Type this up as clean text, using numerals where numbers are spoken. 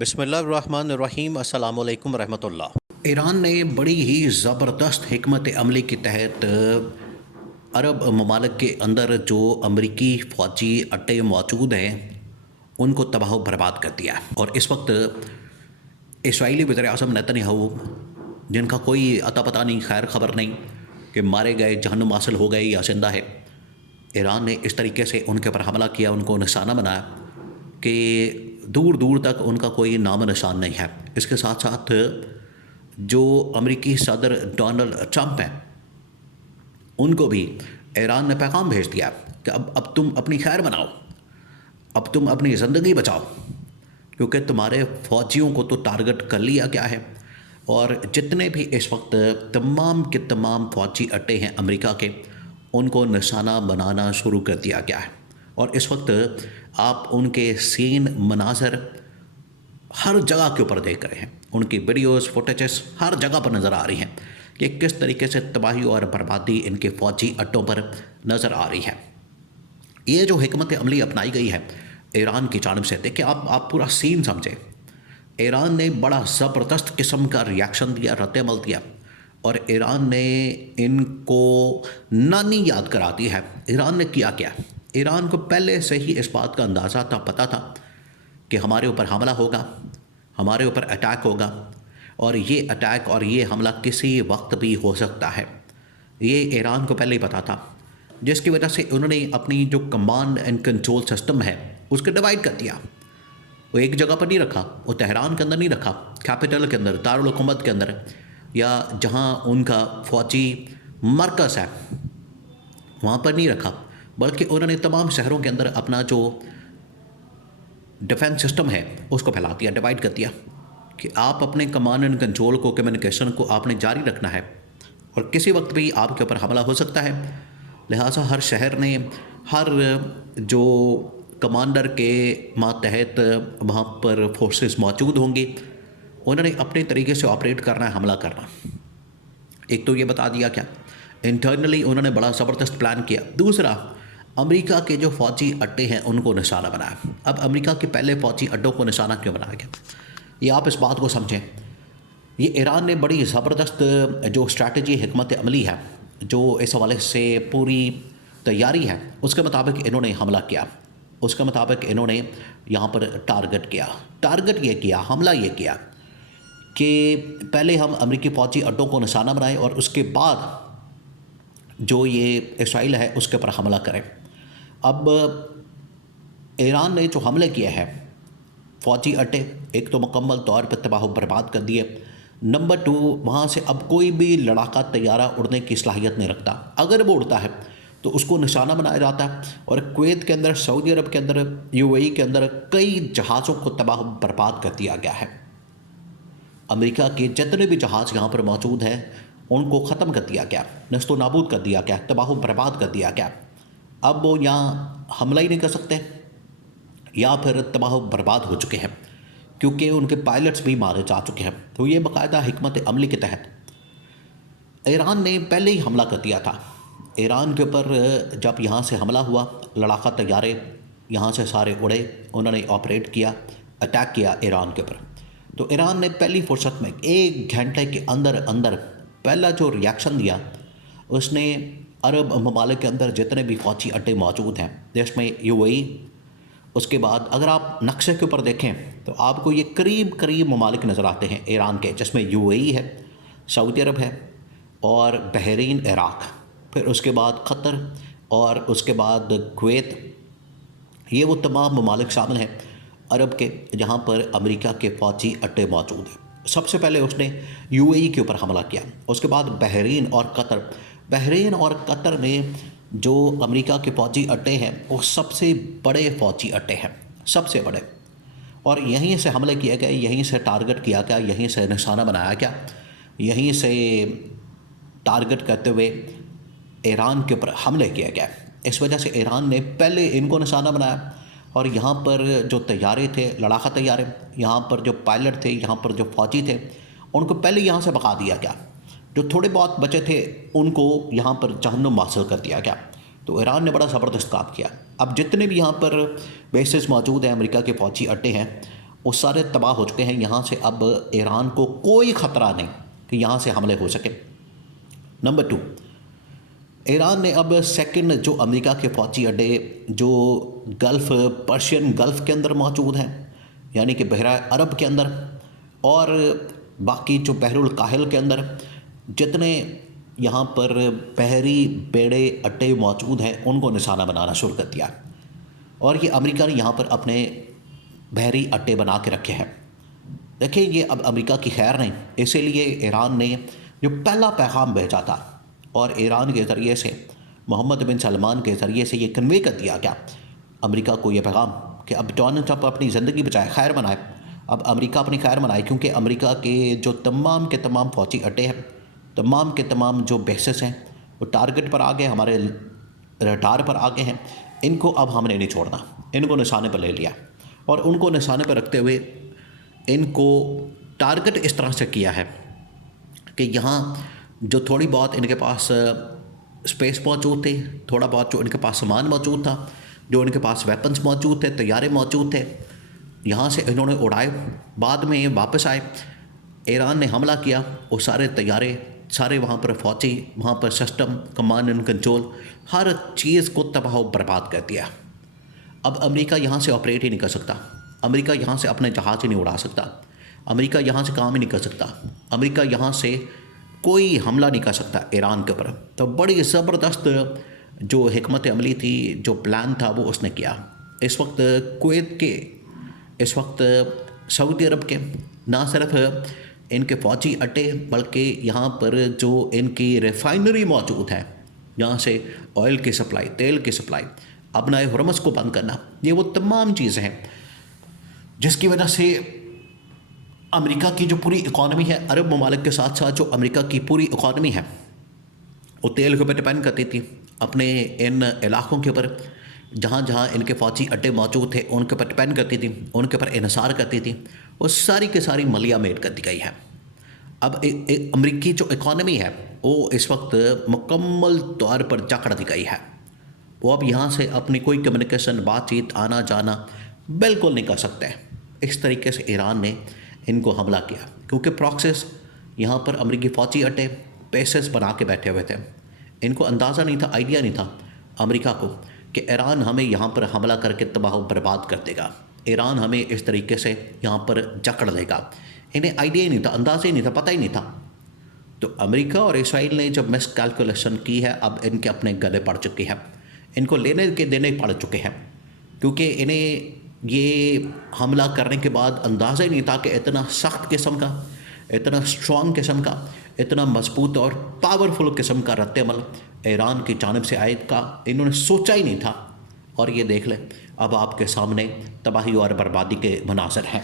بسم اللہ الرحمن الرحیم۔ السلام علیکم ورحمۃ اللہ۔ ایران نے بڑی ہی زبردست حکمت عملی کے تحت عرب ممالک کے اندر جو امریکی فوجی اڈے موجود ہیں ان کو تباہ و برباد کر دیا، اور اس وقت اسرائیلی وزیر اعظم نیتن یاہو، جن کا کوئی اتا پتہ نہیں، خیر خبر نہیں کہ مارے گئے، جہنم حاصل ہو گئے یا زندہ ہے، ایران نے اس طریقے سے ان کے اوپر حملہ کیا، ان کو نشانہ بنایا کہ دور دور تک ان کا کوئی نام نشان نہیں ہے۔ اس کے ساتھ ساتھ جو امریکی صدر ڈونلڈ ٹرمپ ہیں ان کو بھی ایران نے پیغام بھیج دیا کہ اب تم اپنی خیر بناؤ، اب تم اپنی زندگی بچاؤ، کیونکہ تمہارے فوجیوں کو تو ٹارگٹ کر لیا گیا ہے، اور جتنے بھی اس وقت تمام کے تمام فوجی اڈے ہیں امریکہ کے، ان کو نشانہ بنانا شروع کر دیا گیا ہے۔ اور اس وقت آپ ان کے سین مناظر ہر جگہ کے اوپر دیکھ رہے ہیں، ان کی ویڈیوز، فوٹیجز ہر جگہ پر نظر آ رہی ہیں کہ کس طریقے سے تباہی اور بربادی ان کے فوجی اڈوں پر نظر آ رہی ہے۔ یہ جو حکمت عملی اپنائی گئی ہے ایران کی جانب سے، دیکھیں آپ پورا سین سمجھیں۔ ایران نے بڑا زبردست قسم کا ریاکشن دیا، رد عمل دیا، اور ایران نے ان کو نانی یاد کرا دی ہے۔ ایران نے کیا کیا؟ ایران کو پہلے سے ہی اس بات کا اندازہ تھا، پتہ تھا کہ ہمارے اوپر حملہ ہوگا، ہمارے اوپر اٹیک ہوگا، اور یہ اٹیک اور یہ حملہ کسی وقت بھی ہو سکتا ہے۔ یہ ایران کو پہلے ہی پتہ تھا، جس کی وجہ سے انہوں نے اپنی جو کمانڈ اینڈ کنٹرول سسٹم ہے اس کو ڈیوائڈ کر دیا۔ وہ ایک جگہ پر نہیں رکھا، وہ تہران کے اندر نہیں رکھا، کیپٹل کے اندر، دارالحکومت کے اندر، یا جہاں ان کا فوجی مرکز ہے وہاں پر نہیں رکھا، بلکہ انہوں نے تمام شہروں کے اندر اپنا جو ڈیفنس سسٹم ہے اس کو پھیلا دیا، ڈیوائڈ کر دیا کہ آپ اپنے کمانڈ اینڈ کنٹرول کو، کمیونیکیشن کو آپ نے جاری رکھنا ہے، اور کسی وقت بھی آپ کے اوپر حملہ ہو سکتا ہے۔ لہٰذا ہر شہر نے، ہر جو کمانڈر کے ماتحت وہاں پر فورسز موجود ہوں گی، انہوں نے اپنے طریقے سے آپریٹ کرنا ہے، حملہ کرنا۔ ایک تو یہ بتا دیا کیا انٹرنلی انہوں نے بڑا زبردست پلان کیا۔ دوسرا، امریکہ کے جو فوجی اڈے ہیں ان کو نشانہ بنایا۔ اب امریکہ کے پہلے فوجی اڈوں کو نشانہ کیوں بنایا گیا؟ یہ آپ اس بات کو سمجھیں۔ یہ ایران نے بڑی زبردست جو اسٹریٹجی، حکمت عملی ہے، جو اس حوالے سے پوری تیاری ہے، اس کے مطابق انہوں نے حملہ کیا، اس کے مطابق انہوں نے یہاں پر ٹارگٹ کیا۔ ٹارگٹ یہ کیا، حملہ یہ کیا کہ پہلے ہم امریکی فوجی اڈوں کو نشانہ بنائیں، اور اس کے بعد جو یہ اسرائیل ہے اس کے اوپر حملہ کریں۔ اب ایران نے جو حملے کیے ہیں فوجی اڈے، ایک تو مکمل طور پہ تباہ و برباد کر دیے، نمبر 2، وہاں سے اب کوئی بھی لڑاکا طیارہ اڑنے کی صلاحیت نہیں رکھتا۔ اگر وہ اڑتا ہے تو اس کو نشانہ بنایا جاتا ہے، اور کویت کے اندر، سعودی عرب کے اندر، UAE کے اندر کئی جہازوں کو تباہ و برباد کر دیا گیا ہے۔ امریکہ کے جتنے بھی جہاز یہاں پر موجود ہیں ان کو ختم کر دیا گیا، نیست و نابود کر دیا گیا، تباہ و برباد کر دیا گیا۔ اب وہ یہاں حملہ ہی نہیں کر سکتے، یا پھر تباہ و برباد ہو چکے ہیں، کیونکہ ان کے پائلٹس بھی مارے جا چکے ہیں۔ تو یہ باقاعدہ حکمت عملی کے تحت ایران نے پہلے ہی حملہ کر دیا تھا۔ ایران کے اوپر جب یہاں سے حملہ ہوا، لڑاکا طیارے یہاں سے سارے اڑے، انہوں نے آپریٹ کیا، اٹیک کیا ایران کے اوپر۔ تو ایران نے پہلی فرصت میں 1 گھنٹے کے اندر اندر پہلا جو ریاکشن دیا، اس نے عرب ممالک کے اندر جتنے بھی فوجی اڈے موجود ہیں، جس میں UAE، اس کے بعد اگر آپ نقشے کے اوپر دیکھیں تو آپ کو یہ قریب ممالک نظر آتے ہیں ایران کے، جس میں UAE ہے، سعودی عرب ہے، اور بحرین، عراق، پھر اس کے بعد قطر، اور اس کے بعد کویت۔ یہ وہ تمام ممالک شامل ہیں عرب کے جہاں پر امریکہ کے فوجی اڈے موجود ہیں۔ سب سے پہلے اس نے UAE کے اوپر حملہ کیا، اس کے بعد بحرین اور قطر۔ بحرین اور قطر میں جو امریکہ کے فوجی اڈے ہیں وہ سب سے بڑے فوجی اڈے ہیں، سب سے بڑے، اور یہیں سے حملے کیے گئے، یہیں سے ٹارگٹ کیا گیا، یہیں سے نشانہ بنایا گیا، یہیں سے ٹارگٹ کرتے ہوئے ایران کے اوپر حملے کیے گئے۔ اس وجہ سے ایران نے پہلے ان کو نشانہ بنایا، اور یہاں پر جو طیارے تھے، لڑاکا طیارے، یہاں پر جو پائلٹ تھے، یہاں پر جو فوجی تھے، ان کو پہلے یہاں سے بھگا دیا گیا۔ جو تھوڑے بہت بچے تھے ان کو یہاں پر جہنم حاصل کر دیا گیا۔ تو ایران نے بڑا زبردست کام کیا۔ اب جتنے بھی یہاں پر بیسز موجود ہیں، امریکہ کے فوجی اڈے ہیں، وہ سارے تباہ ہو چکے ہیں. یہاں سے اب ایران کو کوئی خطرہ نہیں کہ یہاں سے حملے ہو سکے. نمبر 2، ایران نے اب سیکنڈ جو امریکہ کے فوجی اڈے جو گلف پرشین گلف کے اندر موجود ہیں، یعنی کہ بحیرہ عرب کے اندر اور باقی جو بحر الکاہل کے اندر جتنے یہاں پر بحری بیڑے اڈے موجود ہیں، ان کو نشانہ بنانا شروع کر دیا. اور یہ امریکہ نے یہاں پر اپنے بحری اڈے بنا کے رکھے ہیں. دیکھیں یہ اب امریکہ کی خیر نہیں، اسی لیے ایران نے جو پہلا پیغام بھیجا تھا اور ایران کے ذریعے سے محمد بن سلمان کے ذریعے سے یہ کنوے کر دیا گیا امریکہ کو یہ پیغام کہ اب ڈونلڈ ٹرمپ اپنی زندگی بچائے، خیر منائے. اب امریکہ اپنی خیر منائے، کیونکہ امریکہ کے جو تمام کے تمام فوجی اڈے ہیں، تمام کے تمام جو بیسز ہیں، وہ ٹارگٹ پر آگے، ہمارے ریڈار پر آگے ہیں. ان کو اب ہم نے نہیں چھوڑنا، ان کو نشانے پر لے لیا. اور ان کو نشانے پر رکھتے ہوئے ان کو ٹارگٹ اس طرح سے کیا ہے کہ یہاں جو تھوڑی بہت ان کے پاس اسپیس موجود تھی، تھوڑا بہت جو ان کے پاس سامان موجود تھا، جو ان کے پاس ویپنز موجود تھے، طیارے موجود تھے، یہاں سے انہوں نے اڑائے. بعد میں واپس آئے، ایران نے حملہ کیا، وہ سارے طیارے، سارے وہاں پر فوجی، وہاں پر سسٹم، کمانڈ اینڈ کنٹرول، ہر چیز کو تباہ و برباد کر دیا. اب امریکہ یہاں سے آپریٹ ہی نہیں کر سکتا، امریکہ یہاں سے اپنے جہاز ہی نہیں اڑا سکتا، امریکہ یہاں سے کام ہی نہیں کر سکتا، امریکہ یہاں سے کوئی حملہ نہیں کر سکتا ایران کے اوپر. تو بڑی زبردست جو حکمت عملی تھی، جو پلان تھا، وہ اس نے کیا. اس وقت کویت کے، اس وقت سعودی عرب کے نہ صرف ان کے فوجی اڈے بلکہ یہاں پر جو ان کی ریفائنری موجود ہے، یہاں سے آئل کی سپلائی، تیل کی سپلائی، ابنائے ہرمز کو بند کرنا، یہ وہ تمام چیزیں ہیں جس کی وجہ سے امریکہ کی جو پوری اکانومی ہے، عرب ممالک کے ساتھ ساتھ جو امریکہ کی پوری اکانومی ہے، وہ تیل کے اوپر ڈپینڈ کرتی تھی. اپنے ان علاقوں کے اوپر جہاں جہاں ان کے فوجی اڈے موجود تھے، ان کے اوپر ڈپینڈ کرتی تھی، ان کے اوپر انحصار کرتی تھی. وہ ساری کی ساری ملیہ میٹ کر دی گئی ہے. اب امریکی جو اکانومی ہے وہ اس وقت مکمل طور پر جکڑ دی گئی ہے. وہ اب یہاں سے اپنی کوئی کمیونیکیشن، بات چیت، آنا جانا بالکل نہیں کر سکتے. اس طریقے سے ایران نے ان کو حملہ کیا، کیونکہ پراکسس یہاں پر امریکی فوجی اڈے بیسز بنا کے بیٹھے ہوئے تھے. ان کو اندازہ نہیں تھا، آئیڈیا نہیں تھا امریکہ کو کہ ایران ہمیں یہاں پر حملہ کر کے تباہ و برباد کر دے گا، ایران ہمیں اس طریقے سے یہاں پر جکڑ دے گا. انہیں آئیڈیا ہی نہیں تھا، اندازہ ہی نہیں تھا، پتہ ہی نہیں تھا. تو امریکہ اور اسرائیل نے جب مس کیلکولیشن کی ہے، اب ان کے اپنے گلے پڑ چکی ہے، ان کو لینے کے دینے پڑ چکے ہیں، کیونکہ انہیں یہ حملہ کرنے کے بعد اندازہ ہی نہیں تھا کہ اتنا سخت قسم کا، اتنا اسٹرانگ قسم کا، اتنا مضبوط اور پاورفل قسم کا رد عمل ایران کی جانب سے آئے کا انہوں نے سوچا ہی نہیں تھا. اور یہ دیکھ لیں اب آپ کے سامنے تباہی اور بربادی کے مناظر ہیں.